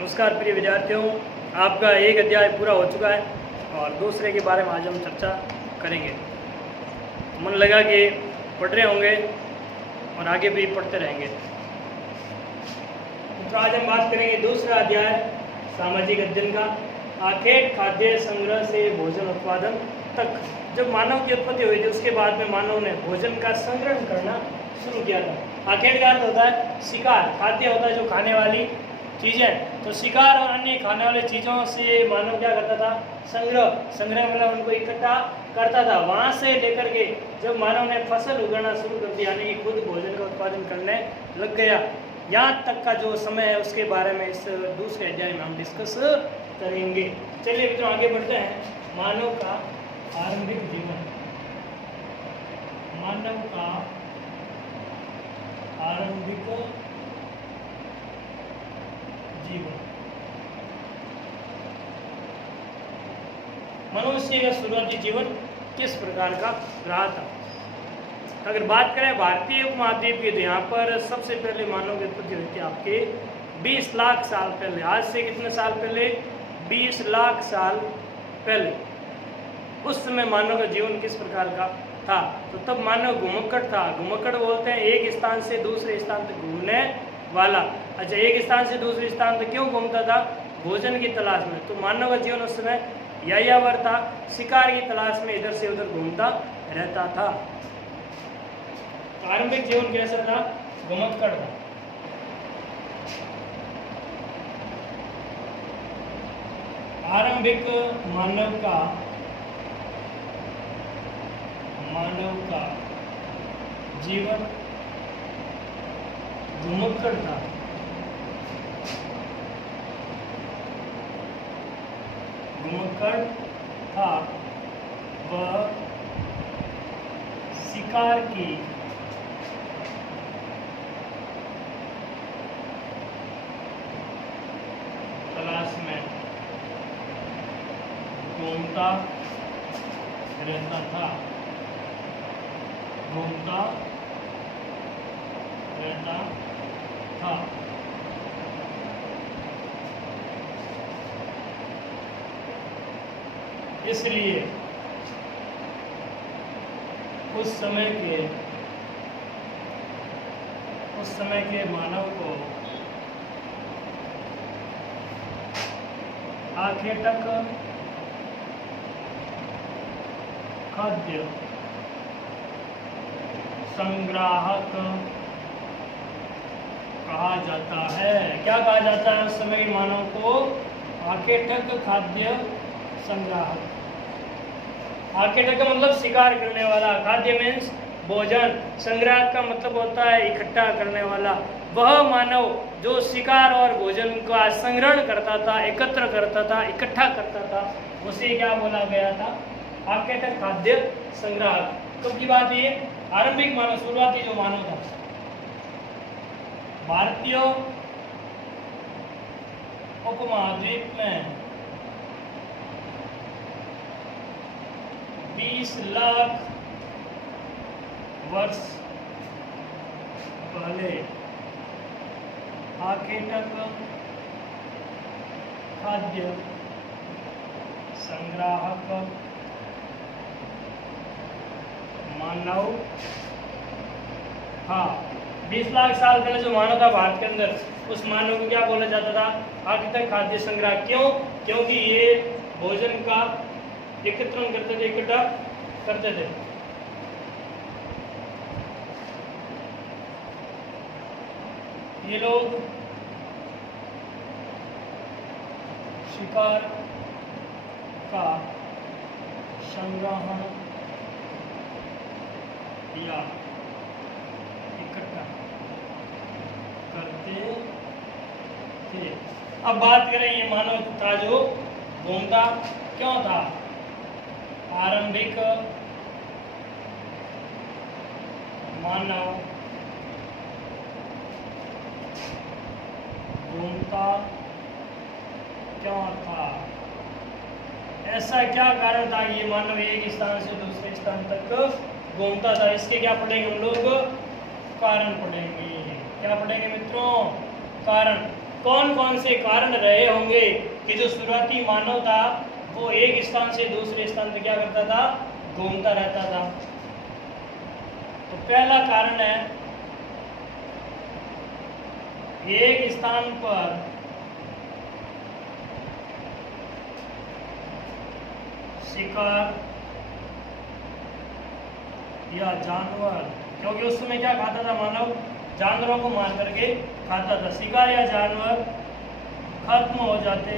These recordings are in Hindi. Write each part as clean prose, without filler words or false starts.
नमस्कार प्रिय विद्यार्थियों, आपका एक अध्याय पूरा हो चुका है और दूसरे के बारे में आज हम चर्चा करेंगे। मन लगा कि पढ़ रहे होंगे और आगे भी पढ़ते रहेंगे। तो आज हम बात करेंगे दूसरा अध्याय सामाजिक अध्ययन का, आखेट खाद्य संग्रह से भोजन उत्पादन तक। जब मानव की उत्पत्ति हुई थी उसके बाद में मानव ने भोजन का संग्रहण करना शुरू किया था। आखेट का अर्थ होता है शिकार, खाद्य होता है जो खाने वाली चीज़ें। तो शिकार और अन्य खाने वाली चीज़ों से मानव क्या करता था? संग्रह मतलब उनको इकट्ठा करता था। वहाँ से लेकर के जब मानव ने फसल उगाना शुरू कर दिया, यानी कि खुद भोजन का उत्पादन करने लग गया, यहाँ तक का जो समय है उसके बारे में इस दूसरे अध्याय में हम डिस्कस करेंगे। चलिए मित्रों आगे बढ़ते हैं। मानव का आरंभिक जीवन, मानव का आरंभिक जीवन। मनुष्य का शुरुआती जीवन किस प्रकार का रहा था? अगर बात करें भारतीय उपमहाद्वीप की, तो यहाँ पर सबसे पहले मानव की उत्पत्ति हुई थी आपके 20 लाख साल पहले। आज से कितने साल पहले? 20 लाख साल पहले। उस समय मानव का जीवन किस प्रकार का था? तो तब मानव घुमक्कड़ था। घुमक्कड़ बोलते हैं एक स्थान से दूसरे स्थान तक घूमने वाला। अच्छा, एक स्थान से दूसरे स्थान तक क्यों घूमता था? भोजन की तलाश में। तो मानव का जीवन उस समय यायावर था, शिकार की तलाश में इधर से उधर घूमता रहता था। आरंभिक जीवन कैसा था? घुमक्कड़ था। आरंभिक मानव का जीवन घुमक्कड़ था। घुमक्कड़ था। वह शिकार की तलाश में घूमता रहता था। घूमता रहता था। इसलिए उस समय के मानव को आखेटक खाद्य संग्राहक कहा जाता है। क्या कहा जाता है उस समय के मानव को? आखेटक खाद्य संग्राहक। आखेटक का मतलब शिकार करने वाला, खाद्य मीन्स भोजन, संग्राहक का मतलब होता है इकट्ठा करने वाला। वह मानव जो शिकार और भोजन का संग्रहण करता था, एकत्र करता था, इकट्ठा करता था, उसे क्या बोला गया था? आखेटक खाद्य संग्राहक। कब की बात है? आरंभिक मानव, शुरुआती जो मानव था। भारतीय उपमहाद्वीप में 20 लाख वर्ष पहले आखेटक खाद्य संग्राहक मानव था। 20 लाख साल पहले जो मानव था भारत के अंदर, उस मानव को क्या बोला जाता था? आखेटक खाद्य संग्राहक। क्यों? क्योंकि ये भोजन का एकत्रण करते थे, इकट्ठा करते थे। ये लोग शिकार का संग्रहण या इकट्ठा करते थे। अब बात करें ये मानव था जो घूमता क्यों था? आरंभिक मानव घूमता क्यों था? ऐसा क्या कारण था कि ये मानव एक स्थान से दूसरे स्थान तक घूमता था? इसके क्या पढ़ेंगे हम लोग? कारण पढ़ेंगे। क्या पढ़ेंगे मित्रों? कारण। कौन कौन से कारण रहे होंगे कि जो शुरुआती मानव था वो एक स्थान से दूसरे स्थान पर क्या करता था, घूमता रहता था। तो पहला कारण है, एक स्थान पर शिकार या जानवर, क्योंकि उस समय क्या खाता था मानव, जानवरों को मार करके खाता था। शिकार या जानवर खत्म हो जाते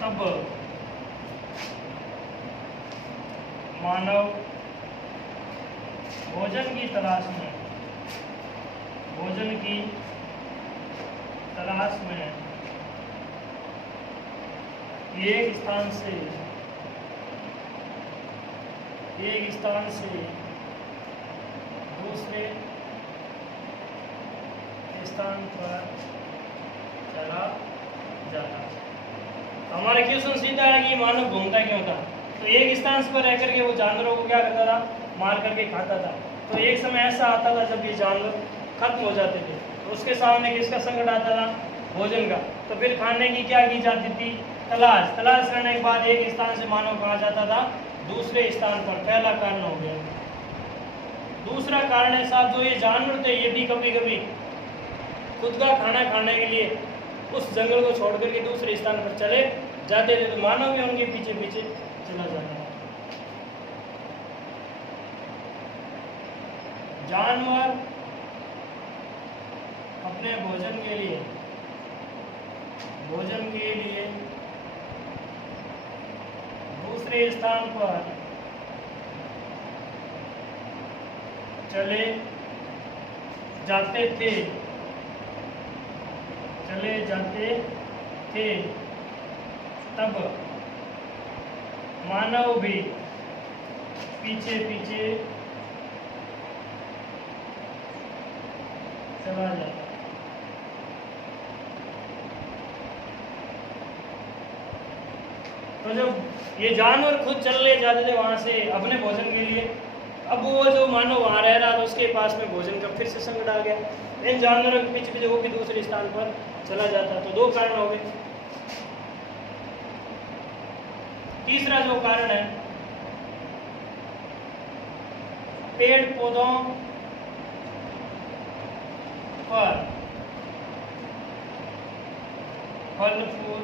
तब मानव भोजन की तलाश में एक स्थान से दूसरे स्थान पर चला जाता। हमारा क्वेश्चन सीधा है कि मानव घूमता क्यों था। तो एक स्थान पर रह करके वो जानवरों को क्या करता था, मार करके खाता था। तो एक समय ऐसा आता था जब ये जानवर खत्म हो जाते थे, तो उसके सामने किसका संकट आता था, भोजन का। तो फिर खाने की क्या की जाती थी, तलाश करने के बाद एक स्थान से मानव कहाँ जाता था, दूसरे स्थान पर। पहला कारण हो गया। दूसरा कारण है साहब, जो ये जानवर थे ये भी कभी कभी खुद का खाना खाने के लिए उस जंगल को छोड़ करके दूसरे स्थान पर चले जाते थे, तो मानव भी उनके पीछे पीछे चला जाता है। जानवर अपने भोजन के लिए दूसरे स्थान पर चले जाते थे, तब मानव भी पीछे पीछे चला जाता। तो जब ये जानवर खुद चले जाते थे वहां से अपने भोजन के लिए, अब वो जो मानव वहां रह रहा था उसके पास में भोजन का फिर से संकट आ गया। इन जानवरों के पीछे पीछे वो भी दूसरे स्थान पर चला जाता। तो दो कारण हो गए। तीसरा जो कारण है, पेड़ पौधों पर फल फूल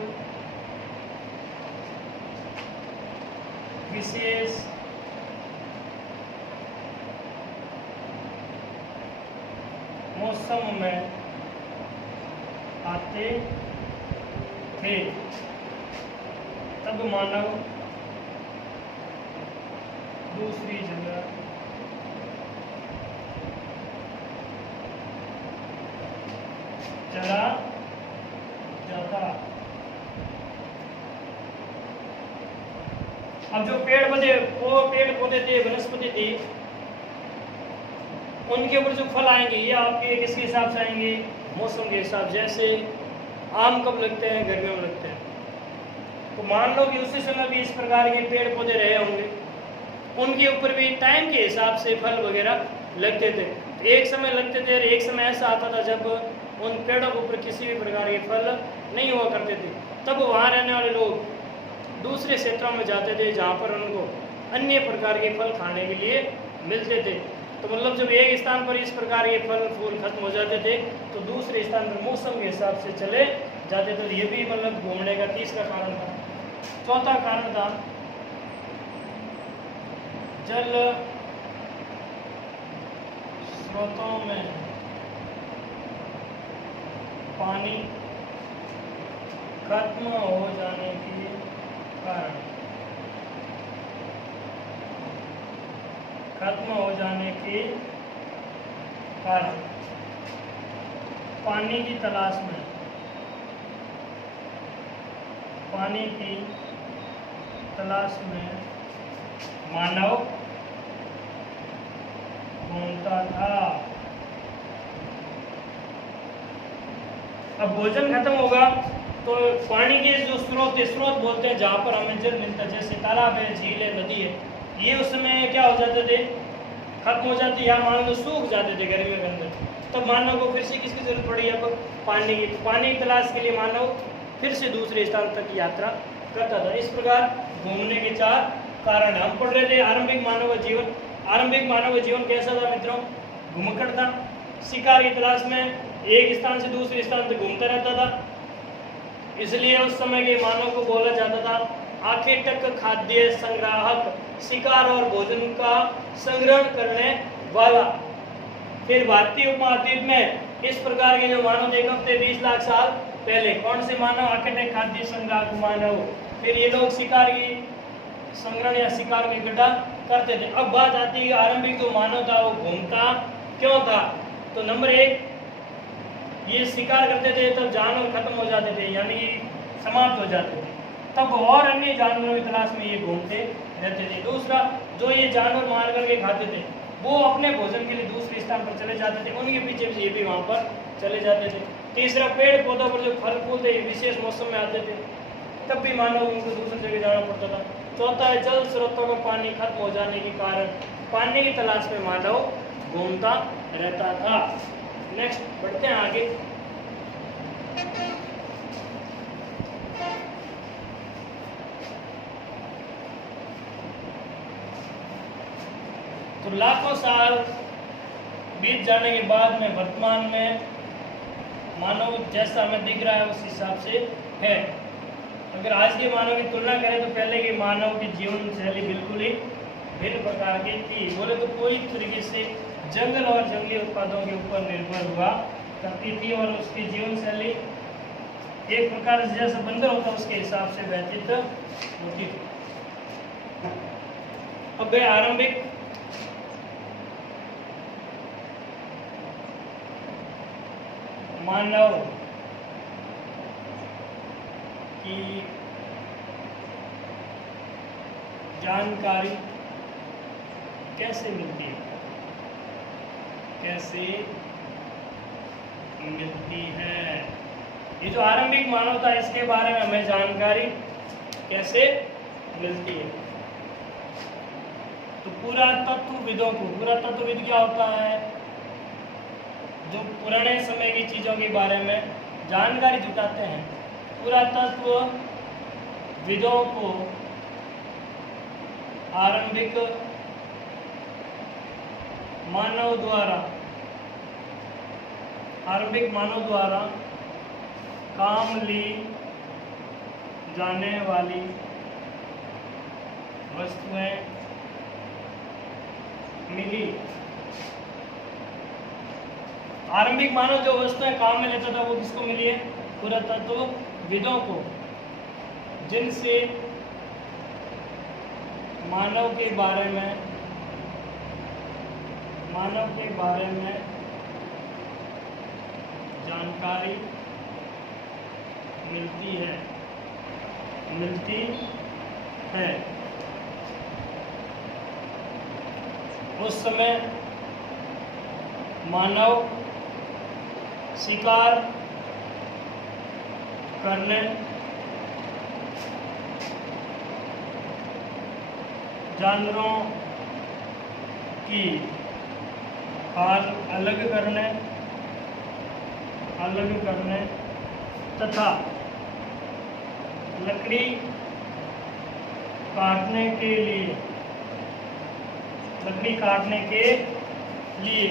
विशेष मौसम में आते थे, तब मानव दूसरी जगह चला जाता। अब जो पेड़ पौधे थे, वनस्पति थी, उनके ऊपर जो फल आएंगे ये आपके किसके हिसाब से आएंगे, मौसम के हिसाब। जैसे आम कब लगते हैं, गर्मियों में लगते हैं। तो मान लो कि उसी समय भी इस प्रकार के पेड़ पौधे रहे होंगे, उनके ऊपर भी टाइम के हिसाब से फल वगैरह लगते थे। एक समय लगते थे और एक समय ऐसा आता था जब उन पेड़ों के ऊपर किसी भी प्रकार के फल नहीं हुआ करते थे। तब वहाँ रहने वाले लोग दूसरे क्षेत्रों में जाते थे जहाँ पर उनको अन्य प्रकार के फल खाने के लिए मिलते थे। तो मतलब जब एक स्थान पर इस प्रकार के फल फूल खत्म हो जाते थे तो दूसरे स्थान पर मौसम के हिसाब से चले जाते थे। ये भी मतलब घूमने का तीसरा कारण था। चौथा कारण था जल स्रोतों में पानी खत्म हो जाने के कारण, पानी की तलाश में मानव घूमता था। अब भोजन खत्म होगा तो पानी के जो स्रोत बोलते हैं जहाँ पर हमें जल मिलता है, जैसे तालाब है, झील है, नदी है, ये उस समय क्या हो जाते थे, खत्म हो जाते या मान लो सूख जाते थे गर्मियों के अंदर। तब मानव को फिर से किसकी जरूरत पड़ी? अब पानी की। पानी की तलाश के लिए मानव फिर से दूसरे स्थान तक यात्रा करता था। इस प्रकार घूमने के 4 कारण हम पढ़ रहे थे। आरंभिक मानव का जीवन, आरंभिक मानव का जीवन कैसा था मित्रों? घुमक्कड़ था। शिकार की तलाश में एक स्थान से दूसरे स्थान तक घूमता रहता था, इसलिए उस समय के मानव को बोला जाता था आखेटक खाद्य संग्राहक, शिकार और भोजन का संग्रहण करने वाला। फिर भारतीय उपमहाद्वीप में इस प्रकार के जो मानव देखा थे 20 लाख साल पहले, कौन से मानव? आखेटक खाद्य संग्राहक मानव। फिर ये लोग शिकार की संग्रहण या शिकार की इकट्ठा करते थे। अब बात आती है आरंभिक जो मानव था वो घूमता क्यों था? तो नंबर 1, ये शिकार करते थे तब जानवर खत्म हो जाते थे, यानी समाप्त हो जाते थे, तब और अन्य जानवरों की तलाश में ये घूमते रहते थे। दूसरा, जो ये जानवर मार करके खाते थे वो अपने भोजन के लिए दूसरे स्थान पर चले जाते थे, उनके पीछे ये भी वहाँ पर चले जाते थे। तीसरा, पेड़ पौधों पर जो फल फूल थे विशेष मौसम में आते थे, तब भी मानव उनको दूसरी जगह जाना पड़ता था। चौथा है, जल स्रोतों का पानी खत्म हो जाने के कारण पानी की तलाश में मानव घूमता रहता था। नेक्स्ट बढ़ते हैं आगे। तो लाखों साल बीत जाने के बाद में वर्तमान में मानव जैसा हमें दिख रहा है उस हिसाब से है। अगर आज के मानव की तुलना करें तो पहले के मानव की जीवन शैली बिल्कुल ही भिन्न प्रकार की थी। बोले तो पूरी तरीके से जंगल और जंगली उत्पादों के ऊपर निर्भर हुआ करती थी और उसकी जीवन शैली एक प्रकार से जैसा बंदर होता उसके हिसाब से व्यतीत होती थी। अब आरंभिक मानव की जानकारी कैसे मिलती है? कैसे मिलती है? ये जो आरंभिक मानव था इसके बारे में हमें जानकारी कैसे मिलती है? तो पुरातत्वविदों को, पुरातत्वविद क्या होता है? जो पुराने समय की चीज़ों के बारे में जानकारी जुटाते हैं। पुरातत्वविदों को आरंभिक मानव द्वारा काम ली जाने वाली वस्तुएं मिली। आरंभिक मानव जो वस्तुएं काम में लेता था वो किसको मिली है? पुरातत्वविदों को, जिनसे मानव के बारे में जानकारी मिलती है। उस समय मानव शिकार करने, जानवरों की खाल अलग करने तथा लकड़ी काटने के लिए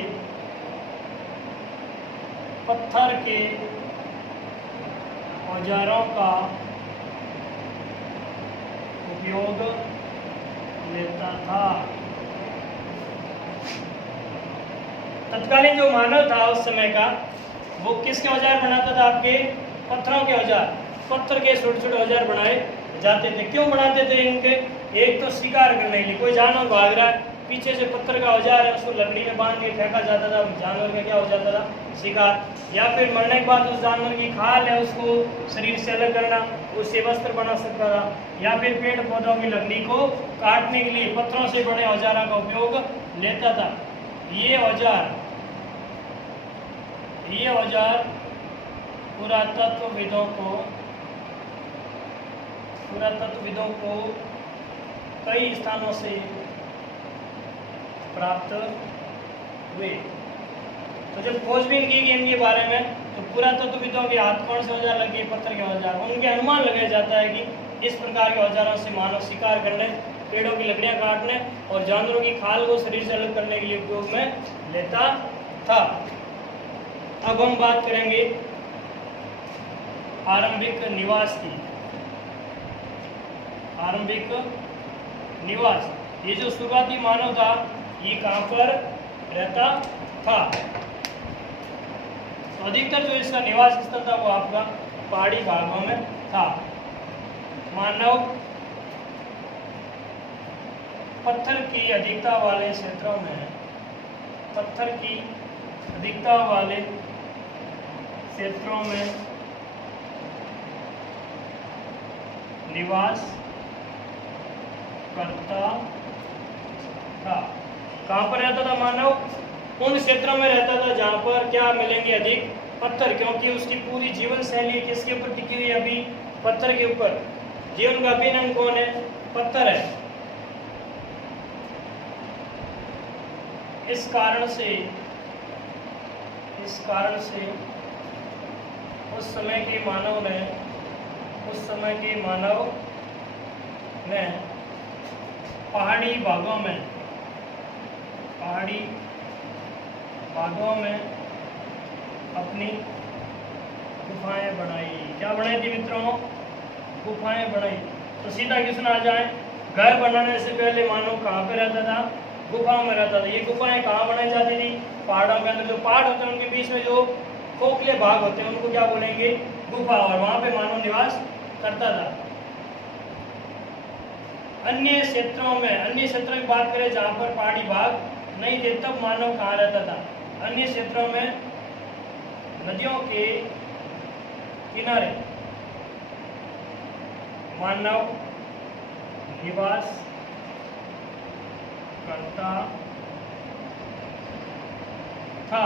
पत्थर के औजारों का उपयोग लेता था। तत्कालीन जो मानव था उस समय का वो किसके औजार बनाता था? आपके पत्थरों के औजार, पत्थर के छोटे छोटे औजार बनाए जाते थे। क्यों बनाते थे इनके? एक तो शिकार करने के लिए, कोई जानवर भाग रहा है, पीछे से पत्थर का औजार है उसको लकड़ी में बांध के फेंका जाता था, जानवर का क्या हो जाता था? शिकार। या फिर मरने के बाद उस जानवर की खाल है उसको शरीर से अलग करना, उससे वस्त्र बना सकता था। या फिर पेड़ पौधों की लकड़ी को काटने के लिए पत्थरों से बने औजारों का उपयोग लेता था। ये औजार पुरातत्वविदों को कई स्थानों से प्राप्त हुए। तो तो जब खोजबीन की गई इनके बारे में तो पुरातत्वविदों के हाथ कौन से औजार लगे, पत्थर के औजार, उनके अनुमान लगाया जाता है कि इस प्रकार के औजारों से मानव शिकार करने, पेड़ों की लकड़ियां काटने और जानवरों की खाल को शरीर से अलग करने के लिए उपयोग में लेता था। अब हम बात करेंगे आरंभिक निवास की। आरंभिक निवास, ये जो शुरुआती मानव था ये कहाँ पर रहता था? तो अधिकतर जो इसका निवास स्थल था वो आपका पहाड़ी भागों में था। मानव पत्थर की अधिकता वाले क्षेत्रों में, पत्थर की अधिकता वाले क्षेत्रों में निवास करता था। कहाँ पर रहता था मानव? उन क्षेत्रों में रहता था जहाँ पर क्या मिलेंगे? अधिक पत्थर, क्योंकि उसकी पूरी जीवन शैली किसके ऊपर टिकी हुई है? अभी पत्थर के ऊपर। जीवन का अभिन्न अंग कौन है? पत्थर है। इस कारण से उस समय के मानव ने पहाड़ी भागों में अपनी गुफाएं बनाई। क्या बनाई थी मित्रों? गुफाएं बनाई। तो सीधा क्वेश्चन आ जाए, घर बनाने से पहले मानव कहाँ पे रहता था? गुफाओं में रहता था। ये गुफाएं कहाँ बनाई जाती थी? पहाड़ों के अंदर। जो पहाड़ होते हैं उनके बीच में जो खोखले भाग होते हैं उनको क्या बोलेंगे? गुफा। और वहां पे मानव निवास करता था। अन्य क्षेत्रों की बात करें जहाँ पर पहाड़ी भाग नहीं थे, तब मानव कहाँ रहता था? अन्य क्षेत्रों में नदियों के किनारे मानव निवास करता था।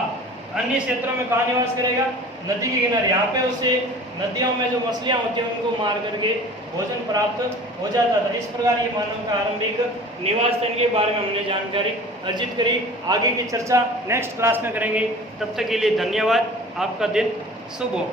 अन्य क्षेत्रों में कहाँ निवास करेगा? नदी के किनारे। यहाँ पे उसे नदियों में जो मछलियां होती हैं उनको मार करके भोजन प्राप्त हो जाता था। इस प्रकार ये मानव का आरंभिक निवास स्थान के बारे में हमने जानकारी अर्जित करी। आगे की चर्चा नेक्स्ट क्लास में करेंगे। तब तक के लिए धन्यवाद। आपका दिन शुभ हो।